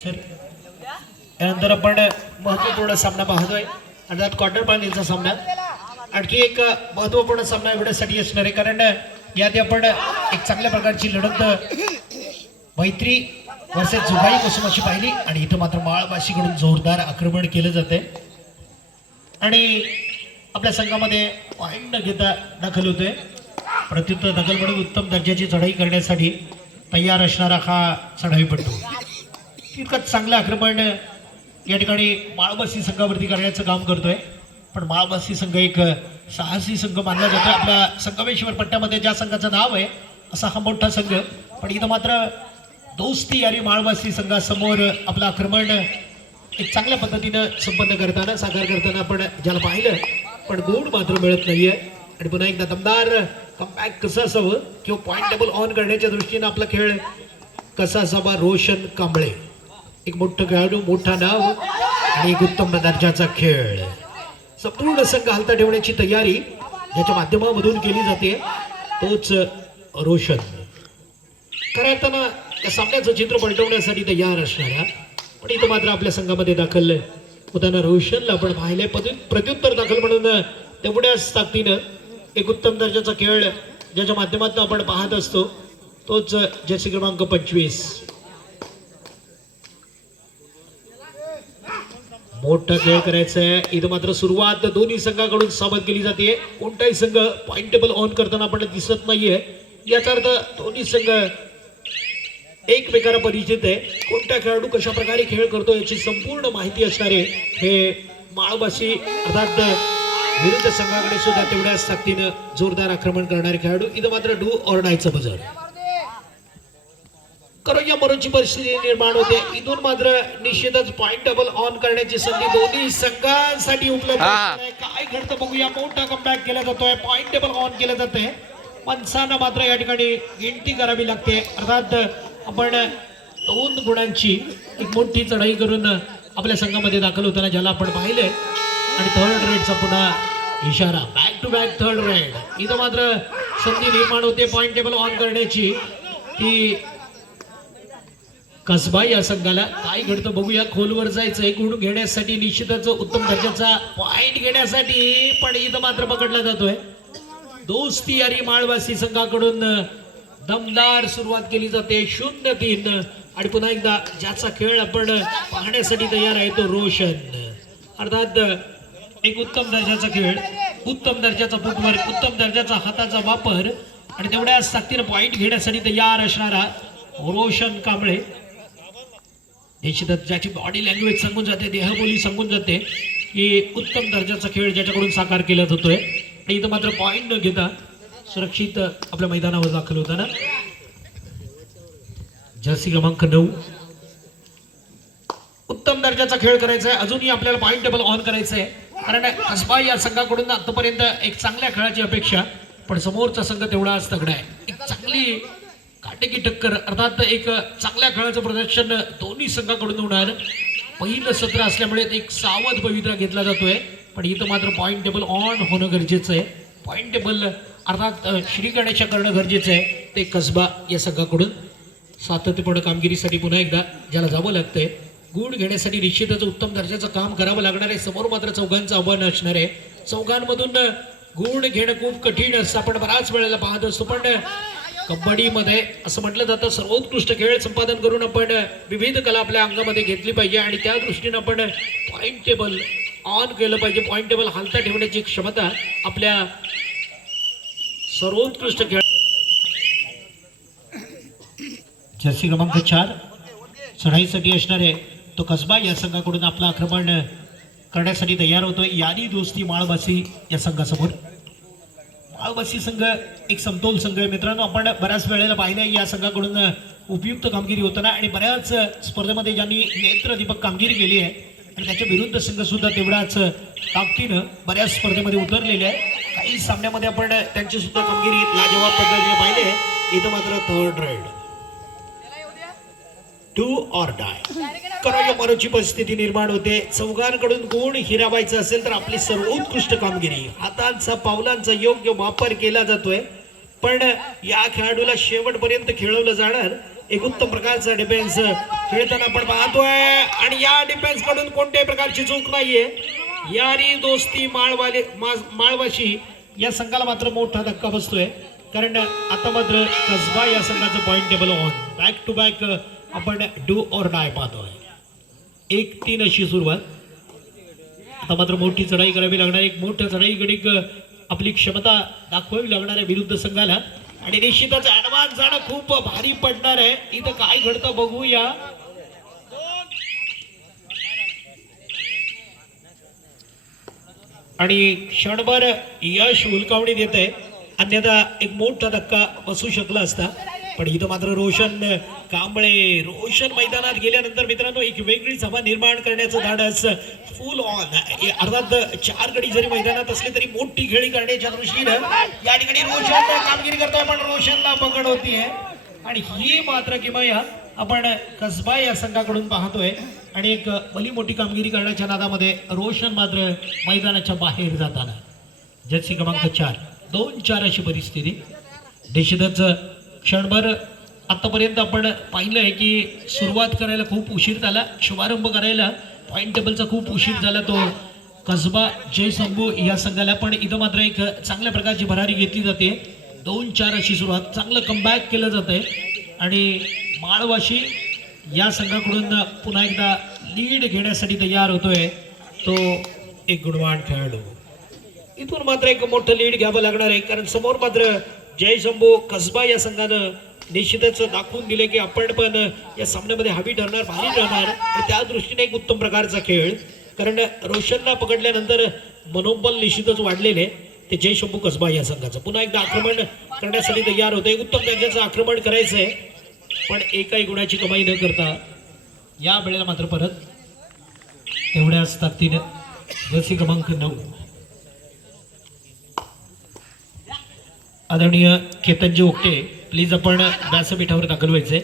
त्यानंतर आपण महत्त्वपूर्ण सामना पाहतोय. अर्थात क्वार्टर फायनलचा सामना. आणखी एक महत्त्वपूर्ण सामना एवढ्यासाठी असणार आहे कारण यात आपण एक चांगल्या प्रकारची लढत मैत्री वर्सेस जुगाई पासून अशी पाहिली आणि इथं मात्र माळबाशीकडून जोरदार आक्रमण केलं जाते आणि आपल्या संघामध्ये पॉईंट न घेता दाखल होतोय. प्रत्युत्तर दखल म्हणून उत्तम दर्जाची चढाई करण्यासाठी तयार असणारा हा चढाईपट्टू तितकंच चांगलं आक्रमण या ठिकाणी माळबासी संघावरती करण्याचं काम करतोय. पण माळबासी संघ एक साहसी संघ मानला जातो आपल्या संगमेश्वर पट्ट्यामध्ये ज्या संघाचं नाव आहे असा हा मोठा संघ. पण इथं मात्र दोस्ती आणि माळबासी संघासमोर आपलं आक्रमण एक चांगल्या पद्धतीनं संपन्न करताना साकार करताना आपण ज्याला पाहिलं पण गोड मात्र मिळत नाहीये. आणि पुन्हा एकदा दमदार कमबॅक कसं असावं किंवा पॉईंट टेबल ऑन करण्याच्या दृष्टीनं आपला खेळ कसा असावा रोशन कांबळे? एक मोठं खेळाडू मोठा नाव आणि एक उत्तम दर्जाचा खेळ. संपूर्ण संघ हालता ठेवण्याची तयारी ज्याच्या माध्यमामधून केली जाते. तोच रोशन. खरं अर्थानं या सामन्याचं चित्र पलटवण्यासाठी तयार असणारा पण इथं मात्र आपल्या संघामध्ये दाखल होताना रोशनला आपण पाहिले प्रत्युत्तर दाखल म्हणून तेवढ्याच ताकदीनं एक उत्तम दर्जाचा खेळ ज्याच्या माध्यमातून आपण पाहत असतो. तोच जर्सी क्रमांक पंचवीस. मोठा खेळ करायचा आहे. इथं मात्र सुरुवात दोन्ही संघाकडून सावध केली जाते. कोणताही संघ पॉइंट टेबल ऑन करताना आपल्याला दिसत नाहीये. याचा अर्थ दोन्ही संघ एकमेकाला परिचित आहे. कोणता खेळाडू कशा प्रकारे खेळ करतो याची संपूर्ण माहिती असणारे हे माळवासी अर्थात विरुद्ध संघाकडे सुद्धा तेवढ्याच ताकदीनं जोरदार आक्रमण करणारे खेळाडू. इथं मात्र डू ऑरडायचं बजर करोया मरोची परिस्थिती निर्माण होते. इथून मात्र निश्चितच पॉइंट डबल ऑन करण्याची संधी दोन्ही संघांसाठी उपलब्ध हा. आहे. काय घडतं बघूया. मोठा कमबॅक केला जातोय. पॉइंट टेबल ऑन केलं जातंय. माणसांना मात्र या ठिकाणी गिनती करावी लागते. अर्थात आपण दोन गुणांची एक मोठी चढाई करून आपल्या संघामध्ये दाखल होताना ज्याला आपण पाहिलंय. आणि थर्ड रेडचा पुन्हा इशारा. Back to back third raid इथं मात्र संधी निर्माण होते. पॉइंट टेबल ऑन करण्याची. ती कसबा या संघाला काय घडतं बघूया. खोलवर जायचंय गुण घेण्यासाठी निश्चितच उत्तम दर्जाचा पॉईंट घेण्यासाठी पण इथं मात्र पकडला जातोय. दोस्ती आणि माळवासी संघाकडून दमदार सुरुवात केली जाते. शून्य तीन. आणि पुन्हा एकदा ज्याचा खेळ आपण पाहण्यासाठी तयार आहे तो रोशन. अर्थात एक उत्तम दर्जाचा खेळ उत्तम दर्जाचा फुटवर्क उत्तम दर्जाचा हाताचा वापर. आणि तेवढ्या सक्तीनं पॉईंट घेण्यासाठी तयार असणारा रोशन कांबळे. निश्चितच ज्याची बॉडी लँग्वेज सांगून जाते देहबोली सांगून जाते की उत्तम दर्जाचा खेळ ज्याच्याकडून साकार केला जातोय. आणि इथं मात्र पॉईंट न घेता सुरक्षित आपल्या मैदानावर दाखल होताना. जर्सी क्रमांक नऊ. उत्तम दर्जाचा खेळ करायचा आहे अजूनही आपल्याला पॉईंट टेबल ऑन करायचं आहे कारण कसबा या संघाकडून आतापर्यंत एक चांगल्या खेळाची अपेक्षा पण समोरचा संघ तेवढाच तगडा आहे. एक चांगली काटेकी टक्कर. अर्थात एक चांगल्या खेळाचं प्रदर्शन दोन्ही संघाकडून होणार. पहिलं सत्र असल्यामुळे एक सावध पवित्रा घेतला जातोय. पण इथं मात्र पॉईंट टेबल ऑन होणं गरजेचं आहे. पॉईंट टेबल अर्थात श्री गणेशा करणं गरजेचं आहे. ते कसबा या संघाकडून. सातत्यपूर्ण कामगिरीसाठी पुन्हा एकदा ज्याला जावं लागतंय. गुण घेण्यासाठी निश्चितच उत्तम दर्जाचं काम करावं लागणार आहे. समोर मात्र चौघांचं आव्हान असणार आहे. चौघांमधून गुण घेणं खूप कठीण असतं. आपण बराच वेळेला पाहत असतो. पण कबड्डीमध्ये असं म्हटलं जातं सर्वोत्कृष्ट खेळ संपादन करून आपण विविध कला आपल्या अंगामध्ये घेतली पाहिजे आणि त्या दृष्टीनं आपण पॉईंट टेबल ऑन केलं पाहिजे. पॉईंट टेबल हालता ठेवण्याची क्षमता आपल्या सर्वोत्कृष्ट खेळ जर्सी क्रमांक चार. चढाईसाठी असणारे तो कसबा या संघाकडून आपलं आक्रमण करण्यासाठी तयार होतोय. यादी दोस्ती माळबासी या संघासमोर. आदिवासी संघ एक समतोल संघ आहे. मित्रांनो आपण बऱ्याच वेळेला पाहिलं या संघाकडून उपयुक्त कामगिरी होताना आणि बऱ्याच स्पर्धेमध्ये ज्यांनी नेत्रदीपक कामगिरी केली आहे आणि त्याच्या विरुद्ध संघ सुद्धा तेवढ्याच ताकदीनं बऱ्याच स्पर्धेमध्ये उतरलेले आहे. काही सामन्यामध्ये आपण त्यांची सुद्धा कामगिरी लाजवाब पद्धतीने पाहिले इथं मात्र third raid do or die कराया मरोची परिस्थिती निर्माण होते. चौघांकडून गुण हिरावायचं असेल तर आपली सर्वोत्कृष्ट कामगिरी. हातांचा पावलांचा योग्य वापर केला जातोय. पण या खेळाडूला शेवटपर्यंत खेळवलं जाणार. एक उत्तम प्रकारचा डिफेन्स खेळताना आपण पाहतोय. आणि या डिफेन्सकडून कोणत्याही प्रकारची चूक नाहीये. यारी दोस्ती माळवाले मा- माळवाशी या संघाला मात्र मोठा धक्का बसतोय. कारण आता मात्र कसबा या संघाचं point table on back to back आपण डू ऑर डाय पाहतोय. एक तीन अशी सुरुवात. आता मात्र मोठी चढाई करावी लागणार एक मोठ्या चढाई आपली क्षमता दाखवावी लागणार आहे विरुद्ध संघाला. आणि निश्चितच ऍडव्हान्स जाणं खूप भारी पडणार आहे. इथं काय घडतं बघूया. आणि क्षणभर यश हुलकावणी देत आहे अन्यथा एक मोठा धक्का बसू शकला असता. पण इथं मात्र रोशन कांबळे रोशन मैदानात गेल्यानंतर मित्रांनो एक वेगळी सभा निर्माण करण्याचं धाडस फुल ऑन अर्थात चार गडी जरी मैदानात असले तरी मोठी खेळी करण्याच्या दृष्टीनं या ठिकाणी रोशन कामगिरी करतोय. पण रोशनला पकड होतीये आणि ही मात्र किमया आपण कसबा या संघाकडून पाहतोय. आणि एक भली मोठी कामगिरी करण्याच्या नादामध्ये रोशन मात्र मैदानाच्या बाहेर जाताना. जर्सी क्रमांक चार. दोन चार अशी परिस्थिती. निश्चितच क्षणभर आत्तापर्यंत आपण पाहिलं आहे की सुरुवात करायला खूप उशीर झाला शुभारंभ करायला पॉईंट टेबलचा खूप उशीर झाला तो. कसबा जय संभू या संघाला पण इथं मात्र एक चांगल्या प्रकारची भरारी घेतली जाते. दोन चार अशी सुरुवात. चांगलं कमबॅक केलं जात आहे आणि माळवाशी या संघाकडून पुन्हा एकदा लीड घेण्यासाठी तयार होतोय तो एक गुणवान खेळाडू. इथून मात्र एक मोठं लीड घ्यावं लागणार आहे कारण समोर मात्र जय शंभू कसबा या संघानं निश्चितच दाखवून दिले की आपण पण या सामन्यामध्ये हवी ठरणार भारी ठरणार. आणि त्या दृष्टीने एक उत्तम प्रकारचा खेळ. कारण रोशनला पकडल्यानंतर मनोबल निश्चितच वाढलेले. ते जय शंभू कसबा या संघाचं. पुन्हा एकदा आक्रमण करण्यासाठी तयार होतं एक उत्तम दर्जाचं आक्रमण करायचं आहे पण एकाही गुणाची कमाई न करता या वेळेला मात्र परत तेवढ्याच ताकदीनं जशी क्रमांक नऊ. आदरणीय केतनजी ओके प्लीज आपण व्यासपीठावर दाखल व्हायचे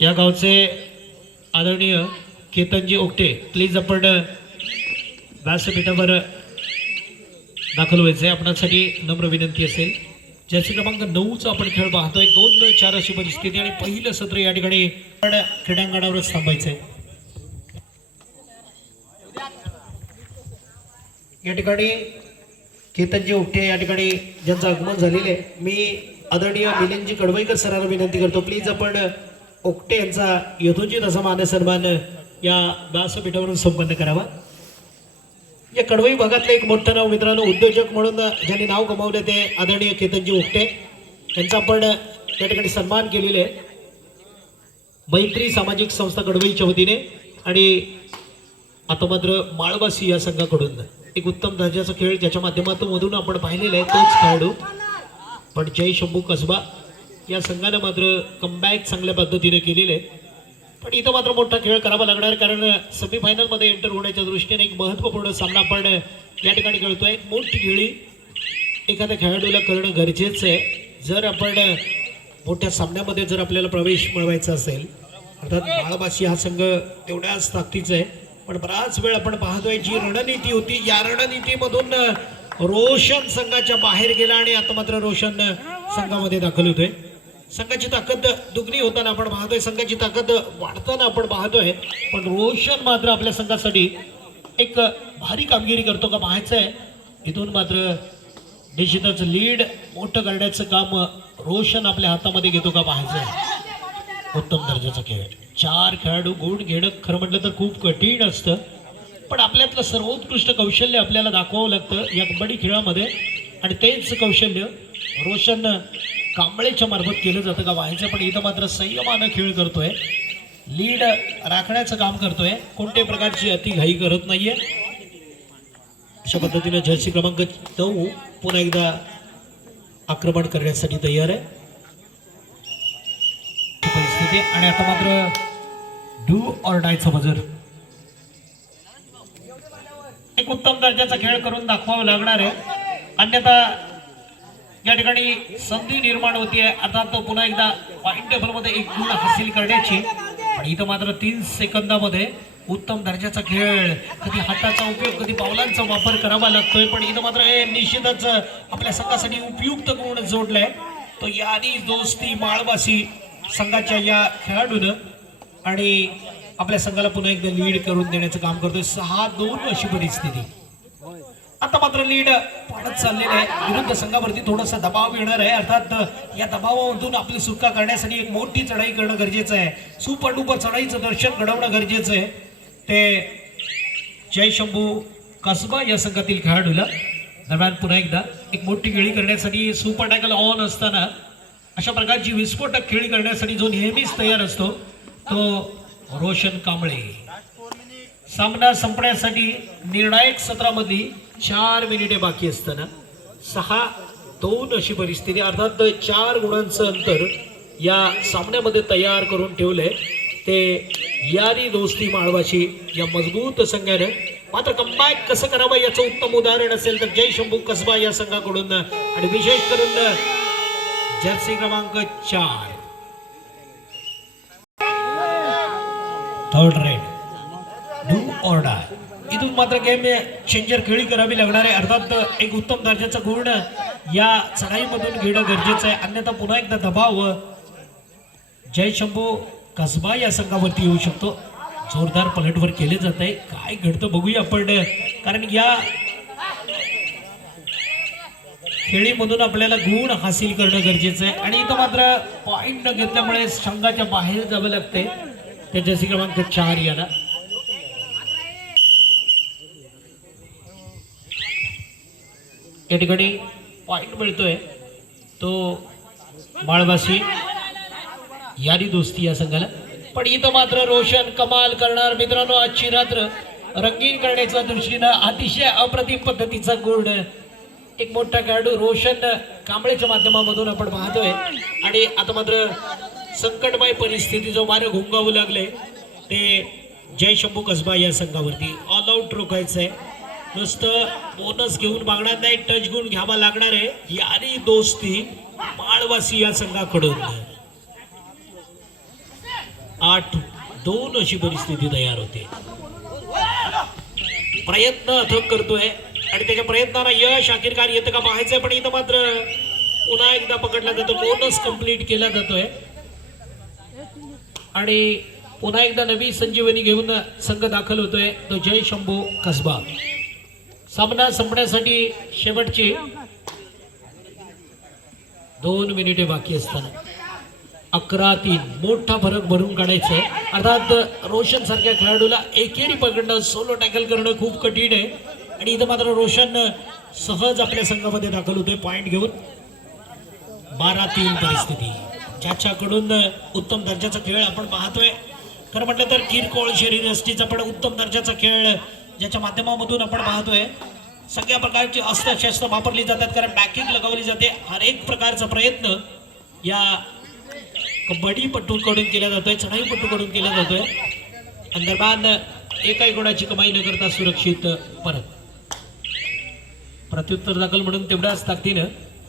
या गावचे आदरणीय केतनजी ओकटे प्लीज आपण व्यासपीठावर दाखल व्हायचे आपणासाठी नम्र विनंती असेल. जर्सी क्रमांक नऊचा आपण खेळ पाहतोय. दोन चार अशी परिस्थिती आणि पहिलं सत्र या ठिकाणी आपण क्रीडांगणावरच थांबायचंय. या ठिकाणी केतनजी उपटे या ठिकाणी ज्यांचं आगमन झालेलं आहे. मी आदरणीय मिलिंदजी कडवईकर सरांना विनंती करतो प्लीज आपण ओकटे यांचा यथोचित असा मानसन्मान या व्यासपीठावरून संपन्न करावा. या कडवई भागातलं एक मोठं नाव मित्रांनो उद्योजक म्हणून ज्यांनी नाव कमावले ते आदरणीय केतनजी उपटे यांचा आपण या ठिकाणी सन्मान केलेले आहे. मैत्री सामाजिक संस्था कडवईच्या वतीने आणि आता मात्र माळवासी या संघाकडून. एक उत्तम दर्जाचा खेळ ज्याच्या माध्यमातून मधून आपण पाहिलेला आहे तोच खेळाडू. पण जय शंभू कसबा या संघानं मात्र कमबॅक चांगल्या पद्धतीने केलेले. आहे पण इथं मात्र मोठा खेळ करावा लागणार कारण सेमीफायनलमध्ये एंटर होण्याच्या दृष्टीने एक महत्त्वपूर्ण सामना आपण या ठिकाणी खेळतोय. एक मोठी खेळी एखाद्या खेळाडूला करणं गरजेचं आहे. जर आपण मोठ्या सामन्यामध्ये जर आपल्याला प्रवेश मिळवायचा असेल अर्थात बाळबाशी हा संघ तेवढ्याच ताकदीचा आहे. पण बराच वेळ आपण पाहतोय जी रणनीती होती या रणनीतीमधून रोशन संघाच्या बाहेर गेला आणि आता मात्र रोशन संघामध्ये दाखल होतोय. संघाची ताकद दुगणी होताना आपण पाहतोय संघाची ताकद वाढताना आपण पाहतोय पण रोशन मात्र आपल्या संघासाठी एक भारी कामगिरी करतो का पाहायचं आहे इथून मात्र निश्चितच लीड मोठं करण्याचं काम रोशन आपल्या हातामध्ये घेतो का पाहायचं आहे उत्तम दर्जाचा खेळ. चार खेळाडू गुण घेणं खरं म्हटलं तर खूप कठीण असतं. पण आपल्यातलं सर्वोत्कृष्ट कौशल्य आपल्याला दाखवावं लागतं या कबड्डी खेळामध्ये. आणि तेच कौशल्य रोशन कांबळेच्या मार्फत केलं जातं का व्हायचं पण इथं मात्र संयमानं खेळ करतोय. लीड राखण्याचं काम करतोय. कोणत्याही प्रकारची अतिघाई करत नाहीये. अशा पद्धतीनं जर्सी क्रमांक नऊ पुन्हा एकदा आक्रमण करण्यासाठी तयार आहे. आहे. आणि आता मात्र डू ऑर डायचं बजर एक उत्तम दर्जाचा खेळ करून दाखवावं लागणार आहे. अन्यथा या ठिकाणी संधी निर्माण होतीये अर्थात तो पुन्हा एकदा पॉईंट टेबलमध्ये एक गुण हासिल करण्याची. पण इथं मात्र तीन सेकंदामध्ये उत्तम दर्जाचा खेळ. कधी हाताचा उपयोग कधी पावलांचा वापर करावा लागतोय. पण इथं मात्र हे निश्चितच आपल्या संघासाठी उपयुक्त गुण जोडलाय. तो यादी दोस्ती माळवासी संघाच्या या खेळाडूनं आणि आपल्या संघाला पुन्हा एकदा लीड करून देण्याचं काम करतोय. सहा दोन अशी परिस्थिती. आता मात्र लीड वाढत चाललेलं आहे विरुद्ध संघावरती थोडासा दबाव येणार आहे. अर्थात या दबावामधून आपली सुटका करण्यासाठी एक मोठी चढाई करणं गरजेचं आहे. सुपर डुपर चढाईचं दर्शन घडवणं गरजेचं आहे. ते जय शंभू कसबा या संघातील खेळाडूला दरम्यान पुन्हा एकदा एक मोठी खेळी करण्यासाठी सुपर टॅकल ऑन असताना अशा प्रकारची विस्फोटक खेळी करण्यासाठी जो नेहमीच तयार असतो तो रोशन कांबळे. सामना संपण्यासाठी निर्णायक सत्रामध्ये चार मिनिटे बाकी असताना सहा दोन अशी परिस्थिती अर्थात चार गुणांचं अंतर या सामन्यामध्ये तयार करून ठेवलंय. ते यारी दोस्ती माळवाशी या मजबूत संघानं. मात्र कमबॅक कसं करावं याचं उत्तम उदाहरण असेल तर जय शंभू कसबा या संघाकडून. आणि विशेष करून जर्सी क्रमांक चार. Third raid do or die इथून मात्र गेम चेंजर खेळी करावी लागणार आहे. अर्थात एक उत्तम दर्जाचा गुण या चढाईमधून घेणं गरजेचं आहे. अन्यथा पुन्हा एकदा दबाव. जय शंभू कसबा या संघावरती येऊ शकतो. जोरदार पलटवर केले जात आहे. काय घडतं बघूया आपण. कारण या खेळीमधून आपल्याला गुण हासिल करणं गरजेचं आहे. आणि इथं मात्र पॉईंट न घेतल्यामुळे संघाच्या बाहेर जावं लागते त्याच्याशी जसी क्रमांक चार याला. या ठिकाणी पॉईंट मिळतोय. तो माळवासी यारी दोस्ती या संघाला. पण इथं मात्र रोशन कमाल करणार मित्रांनो आजची रात्र. रंगीन करण्याच्या दृष्टीनं अतिशय अप्रतिम पद्धतीचा गुण एक मोठा खेळाडू रोशन कांबळेच्या माध्यमामधून आपण पाहतोय. आणि आता मात्र संकटमय परिस्थिती जो मार्ग घुंगावू लागले ते जय शंभू कसबा या संघावरती. ऑल आउट रोखायचं आहे नुसतं बोनस घेऊन मागणार नाही टच घेऊन घ्यावा लागणार आहे. यारी दोस्ती माळवासी या संघाकडून. आठ दोन अशी परिस्थिती तयार होते. प्रयत्न अथक करतोय. आणि त्याच्या प्रयत्नाला यश अखेरकार येतं का पाहायचंय पण इथं मात्र पुन्हा एकदा पकडला जातो बोनस कंप्लीट केला जातोय. आणि पुन्हा एकदा नवी संजीवनी घेऊन संघ दाखल होतोय तो जय शंभू कसबा. सामना संपण्यासाठी शेवटची दोन मिनिटे बाकी असताना. अकरा तीन मोठा फरक भरून काढायचा आहे अर्थात रोशन सारख्या खेळाडूला एकेरी पकडणं सोलो टॅकल करणं खूप कठीण आहे. आणि इथं मात्र रोशन सहज आपल्या संघामध्ये दाखल होतोय. पॉईंट घेऊन बारा तीन परिस्थिती. ज्याच्याकडून उत्तम दर्जाचा खेळ आपण पाहतोय. खरं म्हटलं तर किरकोळ शरीर यष्टीचा पण उत्तम दर्जाचा खेळ ज्याच्या माध्यमामधून आपण पाहतोय. सगळ्या प्रकारची अस्त्रशस्त्र वापरली जातात कारण बॅकिंग लगावली जाते. हर एक प्रकारचा प्रयत्न या कबड्डीपटूकडून केला जातोय चढाईपटूकडून केला जातोय. आणि दरम्यान एकाही गुणाची कमाई न करता सुरक्षित परत. प्रत्युत्तर दाखल म्हणून तेवढ्याच ताकदीनं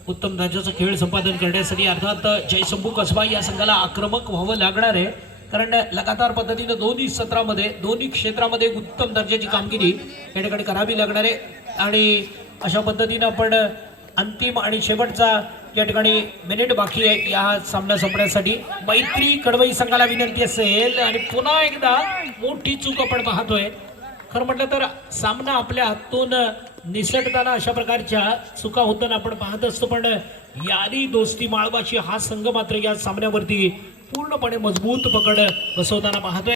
उत्तम दर्जाचा खेळ संपादन करण्यासाठी अर्थात जयशंभू कसबा या संघाला आक्रमक व्हावं लागणार आहे. कारण लगातार पद्धतीनं दोन्ही सत्रामध्ये दोन्ही क्षेत्रामध्ये उत्तम दर्जाची कामगिरी या ठिकाणी करावी लागणार आहे. आणि अशा पद्धतीनं आपण अंतिम आणि शेवटचा या ठिकाणी मिनिट बाकी आहे. या सामना संपण्यासाठी मैत्री कडवई संघाला विनंती असेल. आणि पुन्हा एकदा मोठी चूक आपण पाहतोय. खरं म्हटलं तर सामना आपल्या हातून निसटताना अशा प्रकारच्या चुका होताना आपण पाहत असतो पण यारी दोस्ती माळवाची हा संघ मात्र या सामन्यावरती पूर्णपणे मजबूत पकड बसवताना पाहतोय.